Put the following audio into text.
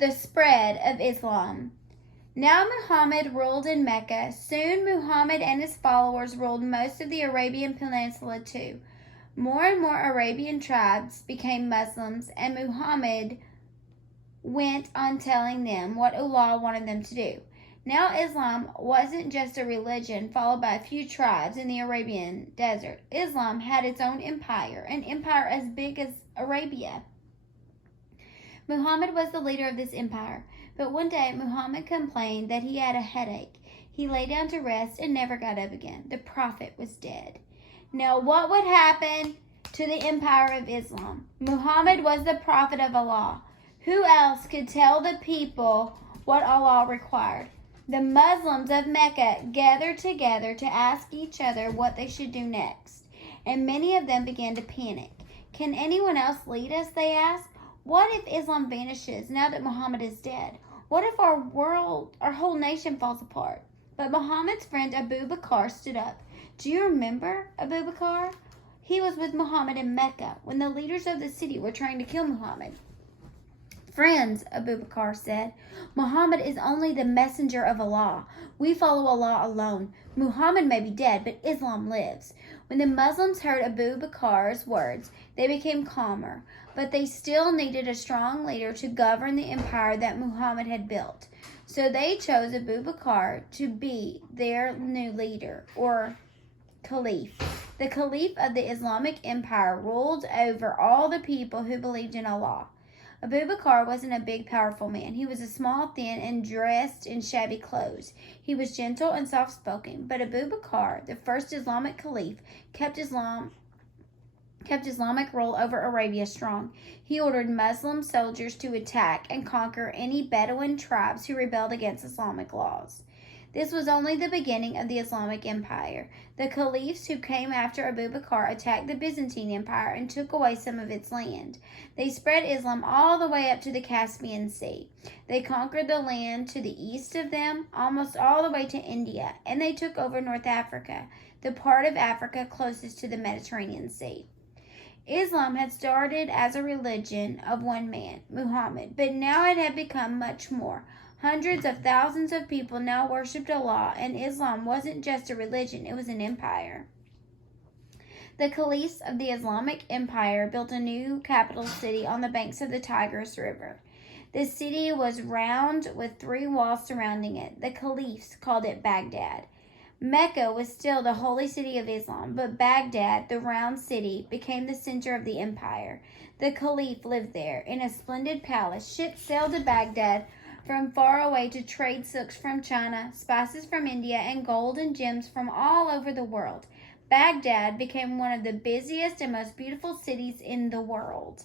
The spread of Islam. Now Muhammad ruled in Mecca. Soon Muhammad and his followers ruled most of the Arabian Peninsula too. More and more Arabian tribes became Muslims, and Muhammad went on telling them what Allah wanted them to do. Now Islam wasn't just a religion followed by a few tribes in the Arabian desert. Islam had its own empire, an empire as big as Arabia. Muhammad was the leader of this empire, but one day Muhammad complained that he had a headache. He lay down to rest and never got up again. The Prophet was dead. Now what would happen to the empire of Islam? Muhammad was the Prophet of Allah. Who else could tell the people what Allah required? The Muslims of Mecca gathered together to ask each other what they should do next, and many of them began to panic. Can anyone else lead us, they asked. What if Islam vanishes now that Muhammad is dead? What if our whole nation falls apart? But Muhammad's friend Abu Bakr stood up. Do you remember Abu Bakr? He was with Muhammad in Mecca when the leaders of the city were trying to kill Muhammad. Friends, Abu Bakr said, Muhammad is only the messenger of Allah. We follow Allah alone. Muhammad may be dead, but Islam lives. When the Muslims heard Abu Bakr's words, they became calmer, but they still needed a strong leader to govern the empire that Muhammad had built. So they chose Abu Bakr to be their new leader, or Caliph. The Caliph of the Islamic Empire ruled over all the people who believed in Allah. Abu Bakr wasn't a big, powerful man. He was small, thin, and dressed in shabby clothes. He was gentle and soft-spoken, but Abu Bakr, the first Islamic Caliph, kept Islamic rule over Arabia strong. He ordered Muslim soldiers to attack and conquer any Bedouin tribes who rebelled against Islamic laws. This was only the beginning of the Islamic Empire. The caliphs who came after Abu Bakr attacked the Byzantine Empire and took away some of its land. They spread Islam all the way up to the Caspian Sea. They conquered the land to the east of them, almost all the way to India, and they took over North Africa, the part of Africa closest to the Mediterranean Sea. Islam had started as a religion of one man, Muhammad, but now it had become much more. Hundreds of thousands of people now worshipped Allah, and Islam wasn't just a religion, it was an empire. The caliphs of the Islamic Empire built a new capital city on the banks of the Tigris River. The city was round with 3 walls surrounding it. The caliphs called it Baghdad. Mecca was still the holy city of Islam, but Baghdad, the round city, became the center of the empire. The caliph lived there in a splendid palace. Ships sailed to Baghdad from far away to trade silks from China, spices from India, and gold and gems from all over the world. Baghdad became one of the busiest and most beautiful cities in the world.